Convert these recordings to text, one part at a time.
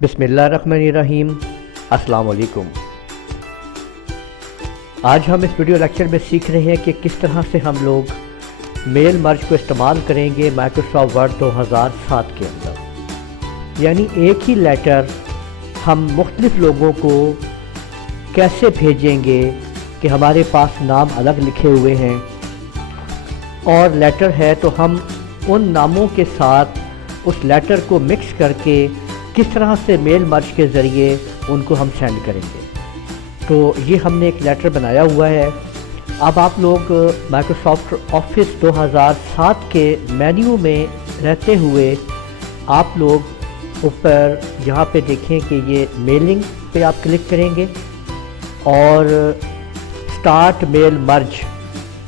बिस्मिल्लाहिर्रहमानिर्रहीम। अस्सलाम वालेकुम। आज हम इस वीडियो लेक्चर में सीख रहे हैं कि किस तरह से हम लोग मेल मर्ज को इस्तेमाल करेंगे माइक्रोसॉफ्ट वर्ड 2007 के अंदर। यानी एक ही लेटर हम मुख्तलिफ लोगों को कैसे भेजेंगे कि हमारे पास नाम अलग लिखे हुए हैं और लेटर है तो हम उन नामों के साथ उस लेटर को मिक्स करके किस तरह से मेल मर्ज के ज़रिए उनको हम सेंड करेंगे। तो ये हमने एक लेटर बनाया हुआ है। अब आप लोग माइक्रोसॉफ्ट ऑफिस 2007 के मेन्यू में रहते हुए आप लोग ऊपर यहाँ पे देखें कि ये मेलिंग पे आप क्लिक करेंगे और स्टार्ट मेल मर्ज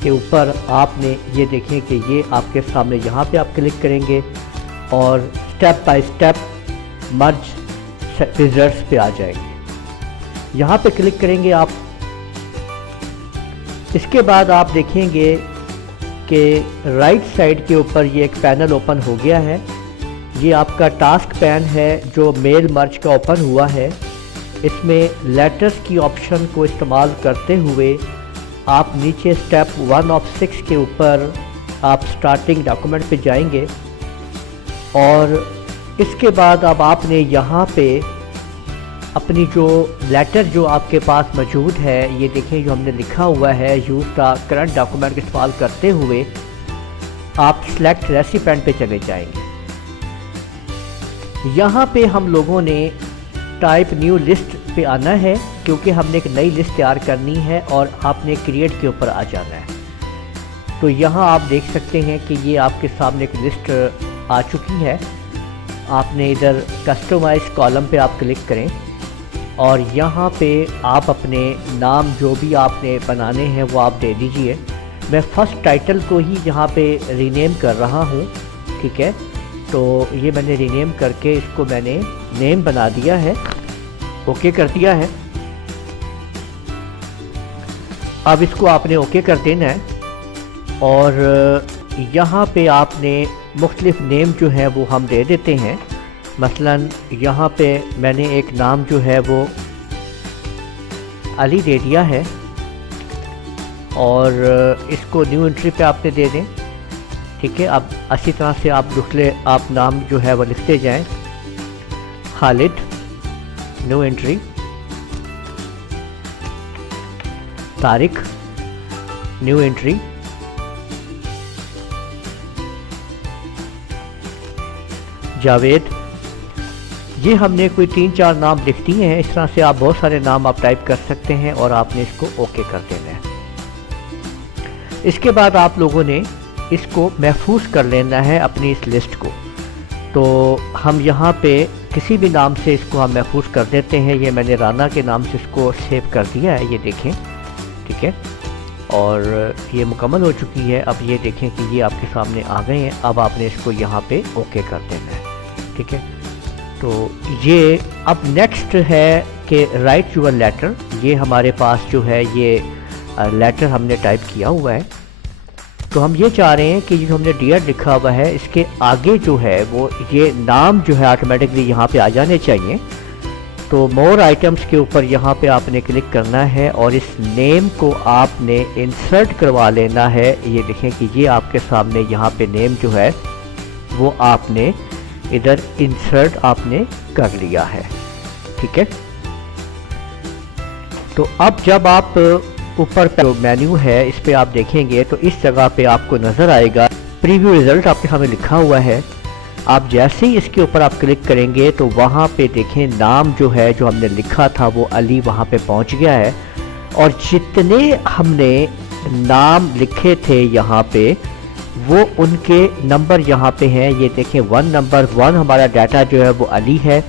के ऊपर आपने ये देखें कि ये आपके सामने यहाँ पे आप क्लिक करेंगे और step by step merge results पे आ जाएंगे। यहाँ पे क्लिक करेंगे आप। इसके बाद आप देखेंगे कि राइट साइड के ऊपर ये एक पैनल ओपन हो गया है। ये आपका टास्क पैन है जो मेल मर्ज का ओपन हुआ है। इसमें लेटर्स की ऑप्शन को इस्तेमाल करते हुए आप नीचे स्टेप 1 ऑफ 6 के ऊपर आप स्टार्टिंग डॉक्यूमेंट पे जाएंगे और इसके बाद अब आपने यहाँ पे अपनी जो लेटर जो आपके पास मौजूद है, ये देखें जो हमने लिखा हुआ है यूज़ द करंट डॉक्यूमेंट का इस्तेमाल करते हुए आप सिलेक्ट रेसिपेंट पे चले जाएंगे। यहाँ पे हम लोगों ने टाइप न्यू लिस्ट पे आना है क्योंकि हमने एक नई लिस्ट तैयार करनी है और आपने क्रिएट के ऊपर आ जाना है। तो यहाँ आप देख सकते हैं कि ये आपके सामने एक लिस्ट आ चुकी है। आपने इधर कस्टमाइज कॉलम पे आप क्लिक करें और यहाँ पे आप अपने नाम जो भी आपने बनाने हैं वो आप दे दीजिए। मैं फ़र्स्ट टाइटल को ही यहाँ पे रीनेम कर रहा हूँ, ठीक है। तो ये मैंने रीनेम करके इसको मैंने नेम बना दिया है, ओके कर दिया है। अब इसको आपने ओके कर देना है और यहाँ पे आपने मुख्तलिफ नेम जो है वो हम दे देते हैं। मसलन यहाँ पे मैंने एक नाम जो है वो अली दे दिया है और इसको न्यू एंट्री पे आपने दे दें, ठीक है। अब अच्छी तरह से आप दूसरे आप नाम जो है वो लिखते जाएं। Khalid new entry, Tariq new entry, Javed. ये हमने कोई 3-4 नाम लिख दिए हैं। इस तरह से आप बहुत सारे नाम आप टाइप कर सकते हैं और आपने इसको ओके कर देना है। इसके बाद आप लोगों ने इसको महफूज कर लेना है अपनी इस लिस्ट को। तो हम यहाँ पे किसी भी नाम से इसको हम महफूज कर देते हैं। ये मैंने राना के नाम से इसको सेव कर दिया है, ये देखें, ठीक है। और ये मुकम्मल हो चुकी है। अब ये देखें कि ये आपके सामने आ गए हैं। अब आपने इसको यहाँ पे ओके कर देना है, ठीक है। तो ये अब नेक्स्ट है कि राइट यूर लेटर। ये हमारे पास जो है ये लेटर हमने टाइप किया हुआ है। तो हम ये चाह रहे हैं कि जो हमने डियर लिखा हुआ है इसके आगे जो है वो ये नाम जो है ऑटोमेटिकली यहाँ पे आ जाने चाहिए। तो मोर आइटम्स के ऊपर यहाँ पे आपने क्लिक करना है और इस नेम को आपने इंसर्ट करवा लेना है। ये देखें कि ये आपके सामने यहाँ पे नेम जो है वो आपने इधर इंसर्ट आपने कर लिया है, ठीक है। तो अब जब आप ऊपर जो मेन्यू है इस पे आप देखेंगे तो इस जगह पे आपको नज़र आएगा प्रीव्यू रिज़ल्ट आपके सामने लिखा हुआ है। आप जैसे ही इसके ऊपर आप क्लिक करेंगे तो वहाँ पे देखें नाम जो है जो हमने लिखा था वो अली वहाँ पे पहुँच गया है और जितने हमने नाम लिखे थे यहाँ पे वो उनके नंबर यहाँ पे हैं। ये देखें नंबर 1 हमारा डाटा जो है वो अली है।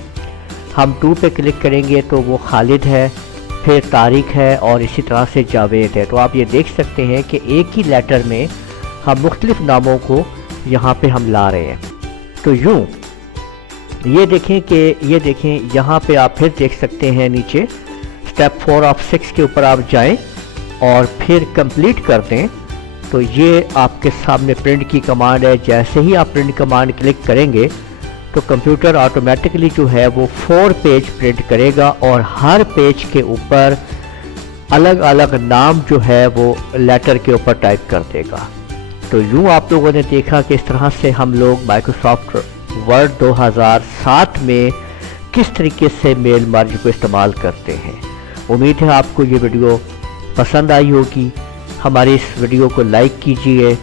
हम 2 पे क्लिक करेंगे तो वो खालिद है, फिर तारिक है और इसी तरह से जावेद है। तो आप ये देख सकते हैं कि एक ही लेटर में हम मुख्तलिफ नामों को यहाँ पे हम ला रहे हैं। तो यूँ ये देखें कि ये देखें यहाँ पे आप फिर देख सकते हैं नीचे स्टेप 4 ऑफ 6 के ऊपर आप जाएं और फिर कंप्लीट कर दें। तो ये आपके सामने प्रिंट की कमांड है। जैसे ही आप प्रिंट कमांड क्लिक करेंगे तो कंप्यूटर ऑटोमेटिकली जो है वो 4 पेज प्रिंट करेगा और हर पेज के ऊपर अलग अलग नाम जो है वो लेटर के ऊपर टाइप कर देगा। तो यूँ आप लोगों ने देखा कि इस तरह से हम लोग माइक्रोसॉफ्ट वर्ड 2007 में किस तरीके से मेल मर्ज को इस्तेमाल करते हैं। उम्मीद है आपको ये वीडियो पसंद आई होगी। हमारी इस वीडियो को लाइक कीजिए,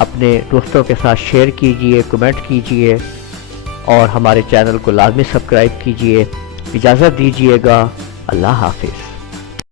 अपने दोस्तों के साथ शेयर कीजिए, कमेंट कीजिए और हमारे चैनल को लाजमी सब्सक्राइब कीजिए। इजाज़त दीजिएगा। अल्लाह हाफिज़।